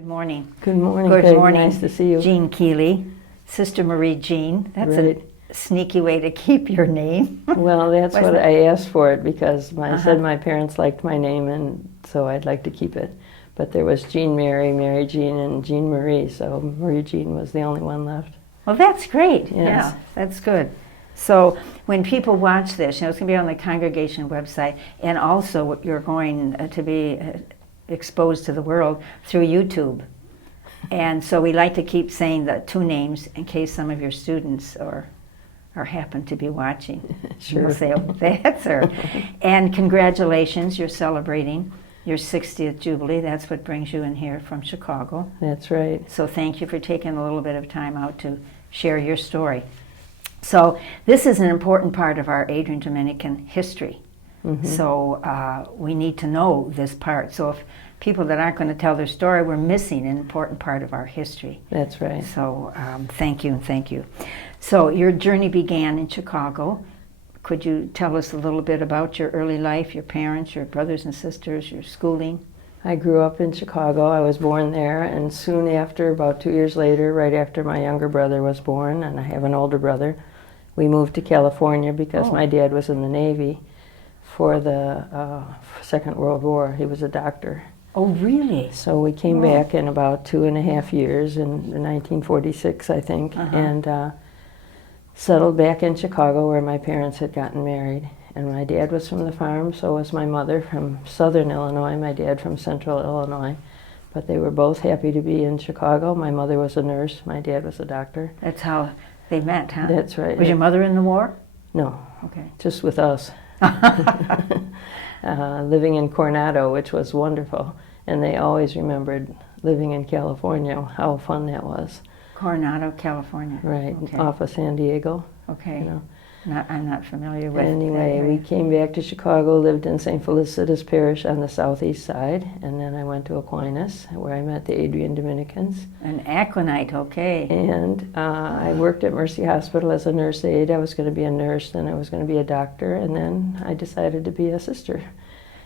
Good morning. Good morning, Good Peggy. morning. Nice to see you. Jean Keeley, Sister Marie Jean. That's Right. a sneaky way to keep your name. Well, that's What's what that? I asked for it because I Uh-huh. said my parents liked my name, and so I'd like to keep it. But there was Jean Mary, Mary Jean, and Jean Marie, so Marie Jean was the only one left. Well, that's great. Yes. Yeah, that's good. So when people watch this, it's going to be on the congregation website, and also you're going to be exposed to the world through YouTube. And so we like to keep saying the two names in case some of your students or happen to be watching. Sure. They'll say, oh, that's her. And congratulations, you're celebrating your 60th Jubilee. That's what brings you in here from Chicago. That's right. So thank you for taking a little bit of time out to share your story. So this is an important part of our Adrian Dominican history. Mhm. So we need to know this part. So if people that aren't going to tell their story, we're missing an important part of our history. That's right. So thank you and thank you. So your journey began in Chicago. Could you tell us a little bit about your early life, your parents, your brothers and sisters, your schooling? I grew up in Chicago. I was born there, and soon after, about 2 years later, right after my younger brother was born, and I have an older brother, we moved to California because my dad was in the Navy for the Second World War. He was a doctor. Oh, really? So we came back in about 2.5 years in 1946, I think, and settled back in Chicago where my parents had gotten married. And my dad was from the farm, so was my mother from southern Illinois, my dad from central Illinois. But they were both happy to be in Chicago. My mother was a nurse, my dad was a doctor. That's how they met, huh? That's right. Was your mother in the war? No, Okay. just with us. Living in Coronado, which was wonderful. And they always remembered living in California, how fun that was. Coronado, California. Right, Okay. off of San Diego. Okay. You know. I'm not familiar with Anyway, that we area. came back to Chicago, lived in St. Felicitas Parish on the southeast side, and then I went to Aquinas, where I met the Adrian Dominicans. An Aquanite, okay. And I worked at Mercy Hospital as a nurse aide. I was going to be a nurse, then I was going to be a doctor, and then I decided to be a sister.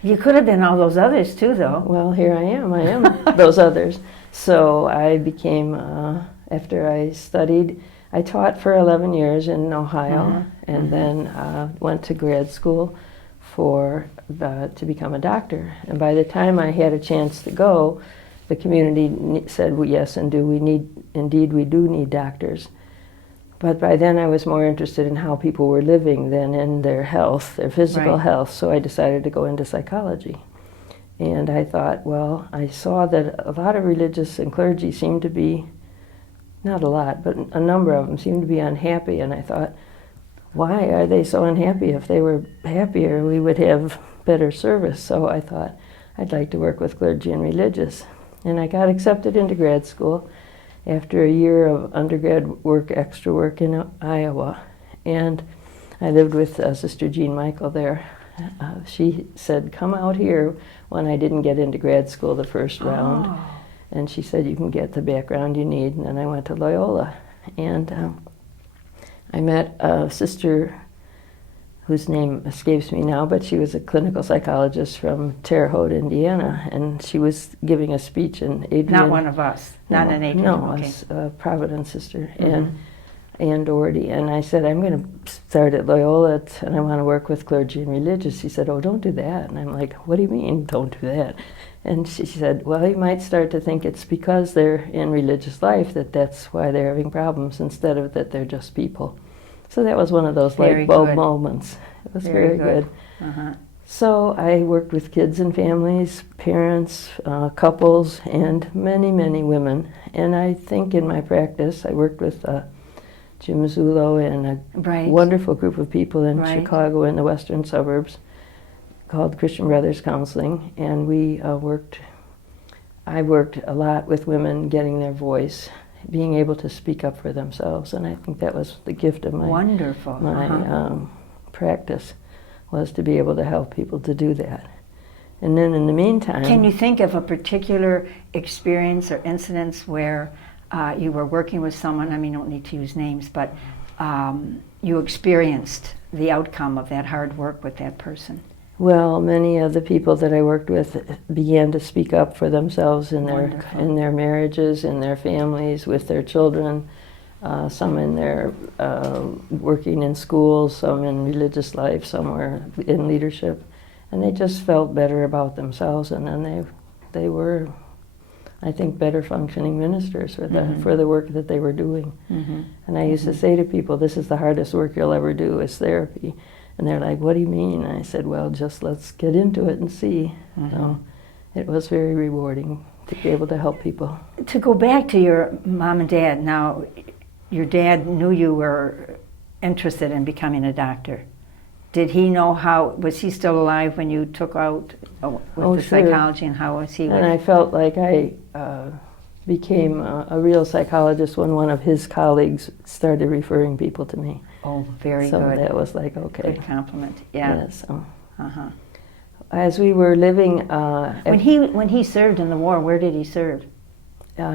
You could have been all those others too, though. Well, here I am those others. So I became, after I studied, I taught for 11 years in Ohio, and then went to grad school to become a doctor. And by the time I had a chance to go, the community said, well, yes, indeed we do need doctors. But by then I was more interested in how people were living than in their health, their physical health, so I decided to go into psychology. And I thought, well, I saw that a lot of religious and clergy seemed to be, not a lot, but a number of them seemed to be unhappy, and I thought, why are they so unhappy? If they were happier, we would have better service. So I thought, I'd like to work with clergy and religious. And I got accepted into grad school after a year of undergrad work, extra work in Iowa. And I lived with Sister Jean Michael there. She said, come out here when I didn't get into grad school the first round. And she said, you can get the background you need. And then I went to Loyola. And I met a sister whose name escapes me now, but she was a clinical psychologist from Terre Haute, Indiana. And she was giving a speech in Adrian. Not one of us. Not an Adrian. No, Okay. a Providence sister. And Doherty. And I said, I'm going to start at Loyola, and I want to work with clergy and religious. She said, oh, don't do that. And I'm like, what do you mean, don't do that? And she said, well, you might start to think it's because they're in religious life that's why they're having problems, instead of that they're just people. So that was one of those light bulb moments. It was very good. So I worked with kids and families, parents, couples, and many, many women. And I think in my practice, I worked with Jim Zullo and a wonderful group of people in Chicago in the western suburbs called Christian Brothers Counseling, and I worked a lot with women getting their voice, being able to speak up for themselves, and I think that was the gift of my practice, was to be able to help people to do that. And then in the meantime... Can you think of a particular experience or incidents where you were working with someone, I mean, you don't need to use names, but you experienced the outcome of that hard work with that person? Well, many of the people that I worked with began to speak up for themselves Wonderful. in their marriages, in their families, with their children. Some in their working in schools, some in religious life, some were in leadership, and they just felt better about themselves, and then they were, I think, better functioning ministers for the work that they were doing. And I used to say to people, "This is the hardest work you'll ever do, is therapy." And they're like, "What do you mean?" And I said, "Well, just let's get into it and see." So it was very rewarding to be able to help people. To go back to your mom and dad, now, your dad knew you were interested in becoming a doctor. Did he know how, was he still alive when you took out with the Sure. psychology, and how was he? And I felt like I became a real psychologist when one of his colleagues started referring people to me. Oh, very So good. that was like, okay. Good compliment. Yeah. Yeah, so Uh-huh. as we were living, When he served in the war, where did he serve?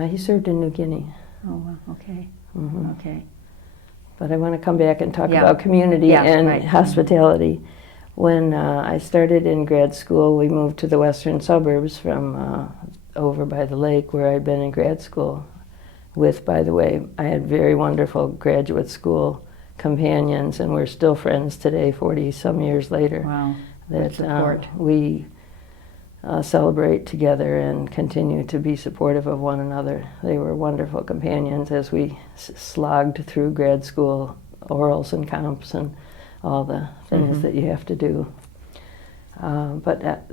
he served in New Guinea. Oh, wow. Okay. hmm Okay. But I want to come back and talk Yeah. about community Yeah, and right. hospitality. When I started in grad school, we moved to the western suburbs from over by the lake where I'd been in grad school with, by the way, I had very wonderful graduate school companions, and we're still friends today, 40-some years later. Wow. That support. we celebrate together and continue to be supportive of one another. They were wonderful companions as we slogged through grad school orals and comps and all the things that you have to do.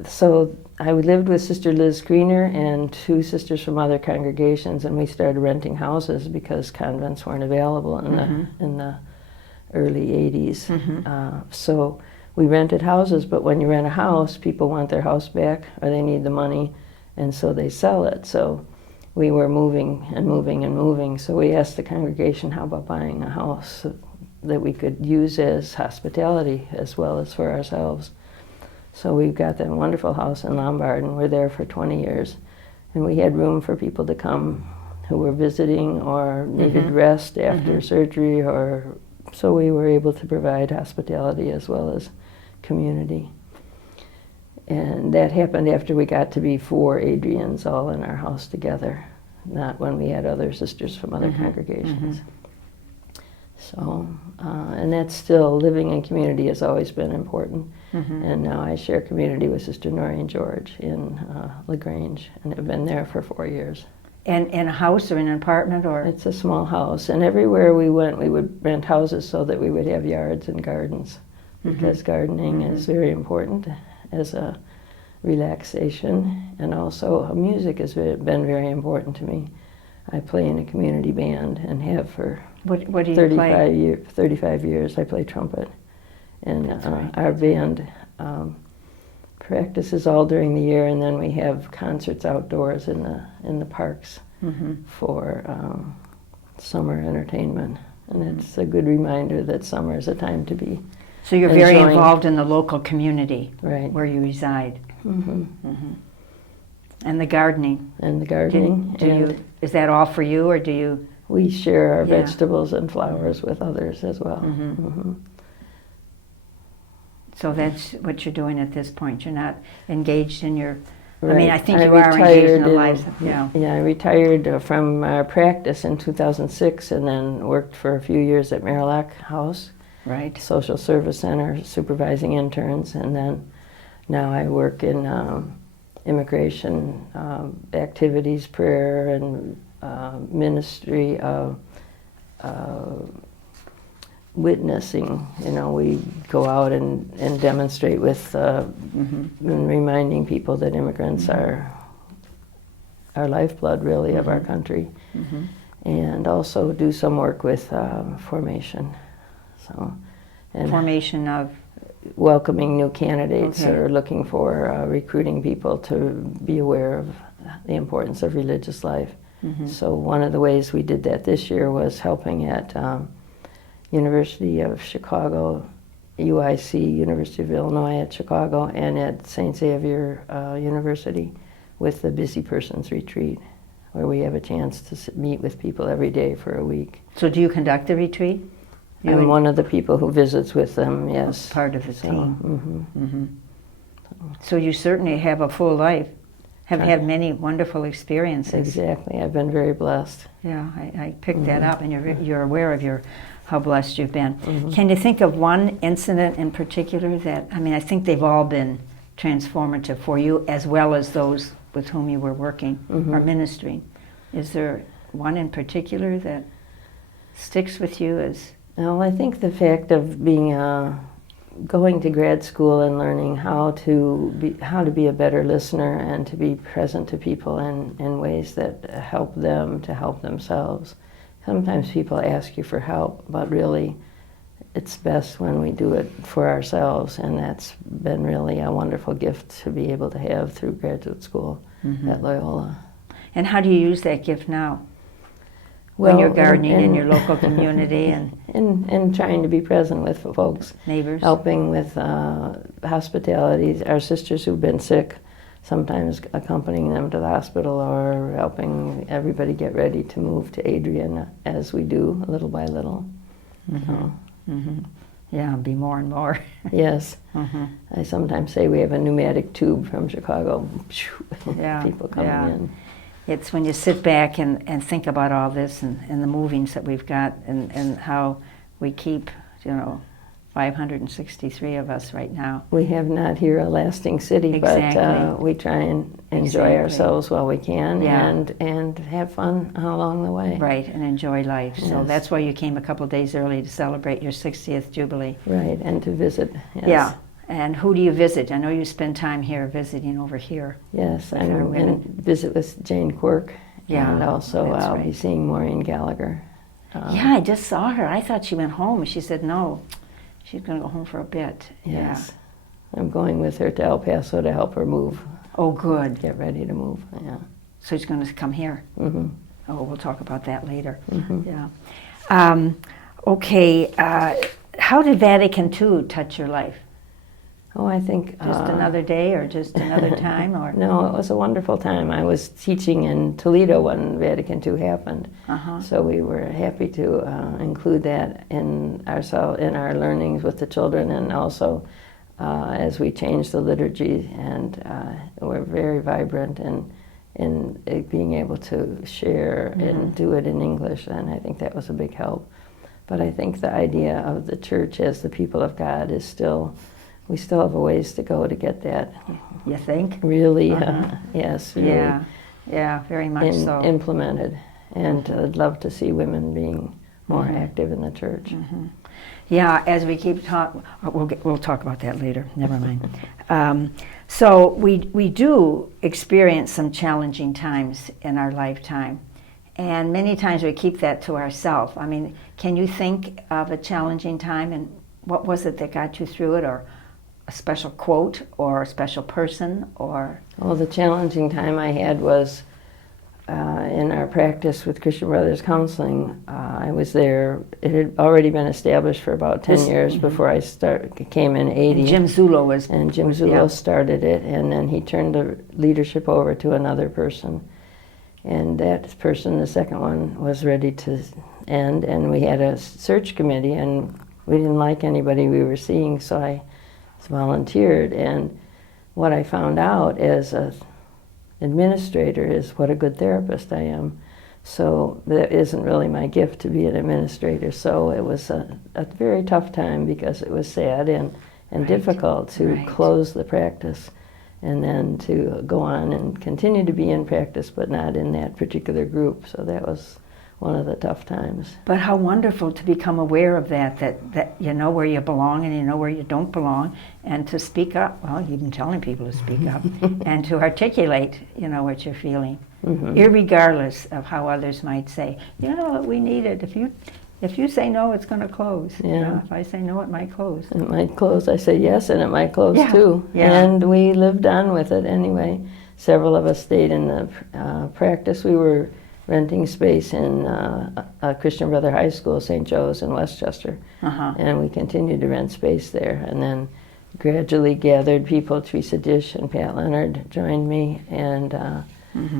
So I lived with Sister Liz Greener and two sisters from other congregations, and we started renting houses because convents weren't available in the early 80s. So we rented houses, but when you rent a house, people want their house back or they need the money, and so they sell it. So we were moving and moving and moving. So we asked the congregation, how about buying a house that we could use as hospitality as well as for ourselves? So we got that wonderful house in Lombard, and we're there for 20 years. And we had room for people to come who were visiting or needed rest after surgery, or so we were able to provide hospitality as well as community. And that happened after we got to be 4 Adrians all in our house together, not when we had other sisters from other congregations. So, and that's still, living in community has always been important. And now I share community with Sister Noreen George in LaGrange, and have been there for 4 years. And in a house or in an apartment, or? It's a small house, and everywhere we went, we would rent houses so that we would have yards and gardens, because gardening is very important as a relaxation, and also music has been very important to me. I play in a community band and have for What do you play? 35 years. I play trumpet, and right. our band practices all during the year, and then we have concerts outdoors in the parks for summer entertainment. And it's a good reminder that summer is a time to be So you're very enjoying. involved in the local community Right. where you reside. And the gardening. And the gardening. Is that all for you, or do you? We share our Yeah. vegetables and flowers with others as well. So that's what you're doing at this point. You're not engaged in your. Right. I mean, I think you are engaged in the lives. Yeah, I retired from our practice in 2006, and then worked for a few years at Marillac House, Right. Social Service Center, supervising interns, and then now I work in immigration activities, prayer, and ministry of witnessing. You know, we go out and demonstrate with and reminding people that immigrants are our lifeblood, really, of our country, and also do some work with formation. So, and Formation of. welcoming new candidates, Okay. or looking for recruiting people to be aware of the importance of religious life. So one of the ways we did that this year was helping at University of Chicago, UIC, University of Illinois at Chicago, and at St. Xavier University with the Busy Persons Retreat, where we have a chance to meet with people every day for a week. So do you conduct the retreat? I'm one of the people who visits with them, yes. Part of the team. So you certainly have a full life, have Right. had many wonderful experiences. Exactly. I've been very blessed. Yeah, I picked that up, and you're aware of how blessed you've been. Mhm. Can you think of one incident in particular that, I mean, I think they've all been transformative for you, as well as those with whom you were working or ministering. Is there one in particular that sticks with you as... Well, I think the fact of being going to grad school and learning how to be a better listener and to be present to people in ways that help them to help themselves. Sometimes people ask you for help, but really it's best when we do it for ourselves, and that's been really a wonderful gift to be able to have through graduate school at Loyola. And how do you use that gift now? When you're gardening in your local community and trying to be present with folks, neighbors, helping with hospitality, our sisters who've been sick, sometimes accompanying them to the hospital or helping everybody get ready to move to Adrian as we do little by little. Yeah, be more and more. Yes. I sometimes say we have a pneumatic tube from Chicago. Yeah, People coming in. It's when you sit back and think about all this and the movings that we've got and how we keep, 563 of us right now. We have not here a lasting city, Exactly. but we try and enjoy Exactly. ourselves while we can Yeah. and have fun along the way. Right, and enjoy life. So Yes. that's why you came a couple days early to celebrate your 60th Jubilee. Right, and to visit. Yes. Yeah. And who do you visit? I know you spend time here visiting over here. Yes, with our I'm women. going to visit with Jane Quirk. Yeah, And also that's I'll right. be seeing Maureen Gallagher. Yeah, I just saw her. I thought she went home. She said no. She's going to go home for a bit. Yes. I'm going with her to El Paso to help her move, Yeah. Oh, good. get ready to move. Yeah. So she's going to come here. Mm-hmm. Oh, we'll talk about that later. Mm-hmm. Yeah. Okay. How did Vatican II touch your life? Oh, I think... Just another day or just another time? Or No, it was a wonderful time. I was teaching in Toledo when Vatican II happened. So we were happy to include that in our learnings with the children, and also as we changed the liturgy, and we're very vibrant in being able to share and do it in English, and I think that was a big help. But I think the idea of the church as the people of God is still... We still have a ways to go to get that. you think? Really, yes. Really Yeah, very much so. implemented. And I'd love to see women being more active in the church. Yeah, as we keep talking, we'll talk about that later. Never mind. So we do experience some challenging times in our lifetime, and many times we keep that to ourselves. I mean, can you think of a challenging time, and what was it that got you through it, or a special quote, or a special person, or... Well, the challenging time I had was in our practice with Christian Brothers Counseling. I was there. It had already been established for about 10 years before I came in 80. And Jim Zulo was... And Jim Zulo started it, and then he turned the leadership over to another person. And that person, the second one, was ready to end, and we had a search committee, and we didn't like anybody we were seeing, so I volunteered. And what I found out as an administrator is what a good therapist I am. So that isn't really my gift to be an administrator. So it was a very tough time because it was sad and difficult to close the practice and then to go on and continue to be in practice but not in that particular group. So that was one of the tough times. But how wonderful to become aware of that you know where you belong and you know where you don't belong, and to speak up. Well, you've been telling people to speak up and to articulate, what you're feeling, irregardless of how others might say. We need it. If you say no, it's going to close. Yeah. If I say no, it might close. It might close. I say yes, and it might close too. Yeah. And we lived on with it anyway. Several of us stayed in the practice. We were renting space in a Christian Brother High School, St. Joe's in Westchester. And we continued to rent space there. And then gradually gathered people. Teresa Dish and Pat Leonard joined me, and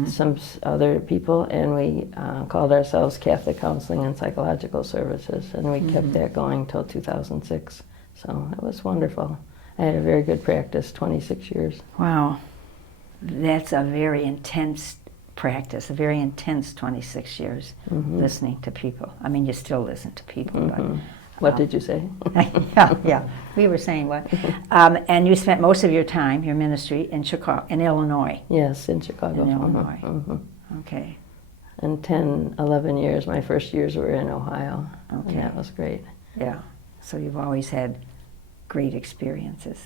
some other people. And we called ourselves Catholic Counseling and Psychological Services. And we kept that going till 2006. So it was wonderful. I had a very good practice, 26 years. Wow. That's a very intense practice, a very intense 26 years listening to people. I mean, you still listen to people, but... What did you say? yeah. We were saying what? And you spent most of your time, your ministry, in Chicago, in Illinois. Yes, in Chicago. In Illinois. Okay. And 10, 11 years, my first years were in Ohio. Okay. And that was great. Yeah. So you've always had great experiences,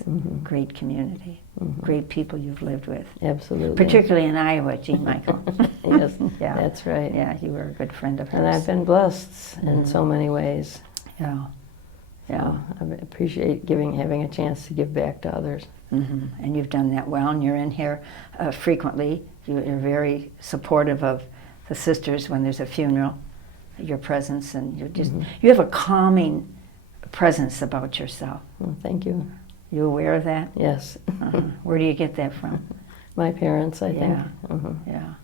great community, great people you've lived with. Absolutely. Particularly in Iowa, Jean Michael. Yes, Yeah. that's right. Yeah, you were a good friend of hers. And I've been blessed in so many ways. Yeah. Yeah. So I appreciate having a chance to give back to others. And you've done that well, and you're in here frequently. You're very supportive of the sisters when there's a funeral, your presence, and you're just, you have a calming presence about yourself. Well, thank you. You aware of that? Yes. Where do you get that from? My parents, I think. Yeah.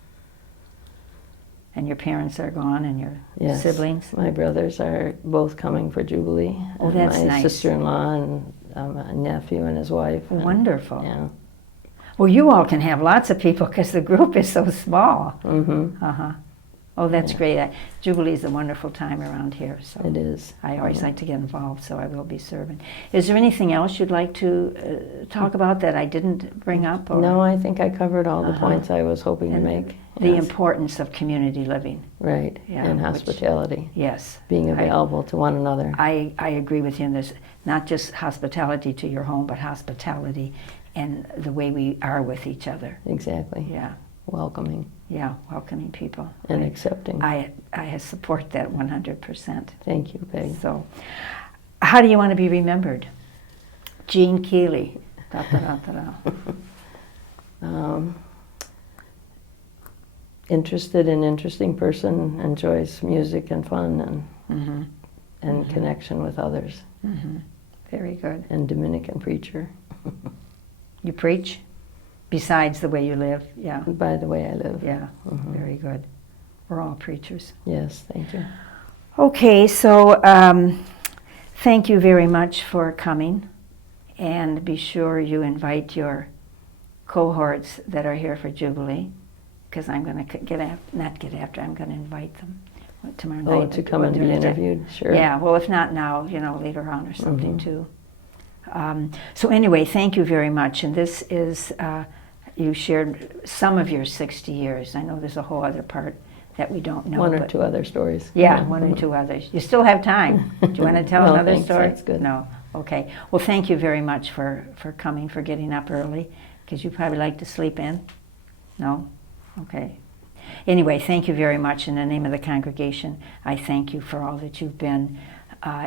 And your parents are gone, and your Yes. siblings? My brothers are both coming for Jubilee. Oh, that's my nice. sister-in-law and a nephew and his wife. Wonderful. Yeah. Well, you all can have lots of people because the group is so small. Mm-hmm. Oh, that's great. Jubilee is a wonderful time around here. So It is. I always like to get involved, so I will be serving. Is there anything else you'd like to talk about that I didn't bring up? Or? No, I think I covered all the points I was hoping to make. The Yes. importance of community living. Right, Yeah, and which- hospitality. Yes. Being available to one another. I agree with you in this. Not just hospitality to your home, but hospitality and the way we are with each other. Exactly. Yeah. Welcoming Yeah, welcoming people. and accepting. I support that 100%. Thank you, Peg. So, how do you want to be remembered? Jean Keeley. Da, da, da, da, da. Interested and interesting person, enjoys music and fun and connection with others. Very good. And Dominican preacher, You preach? Besides the way you live? Yeah. by the way I live. Yeah. Very good. We're all preachers. Yes, thank you. Okay, so thank you very much for coming, and be sure you invite your cohorts that are here for Jubilee, because I'm going to I'm going to invite them tomorrow night. Oh, to come and be interviewed? Sure. Yeah, well, if not now, later on or something too. So anyway, thank you very much, and this is, you shared some of your 60 years. I know there's a whole other part that we don't know. One or but- two other stories. Yeah, one or two others. You still have time. Do you want to tell No, another thanks, story? that's good. No? Okay. Well, thank you very much for coming, for getting up early, because you probably like to sleep in. No? Okay. Anyway, thank you very much. In the name of the congregation, I thank you for all that you've been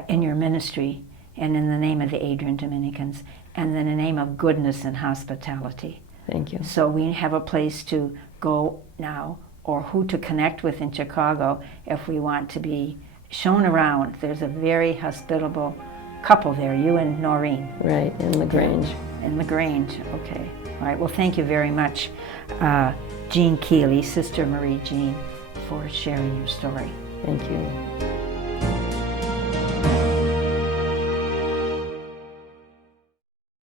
in your ministry, and in the name of the Adrian Dominicans, and in the name of goodness and hospitality. Thank you. So we have a place to go now, or who to connect with in Chicago if we want to be shown around. There's a very hospitable couple there, you and Noreen. Right, in LaGrange. In LaGrange, okay. All right, well, thank you very much, Jean Keeley, Sister Marie Jean, for sharing your story. Thank you.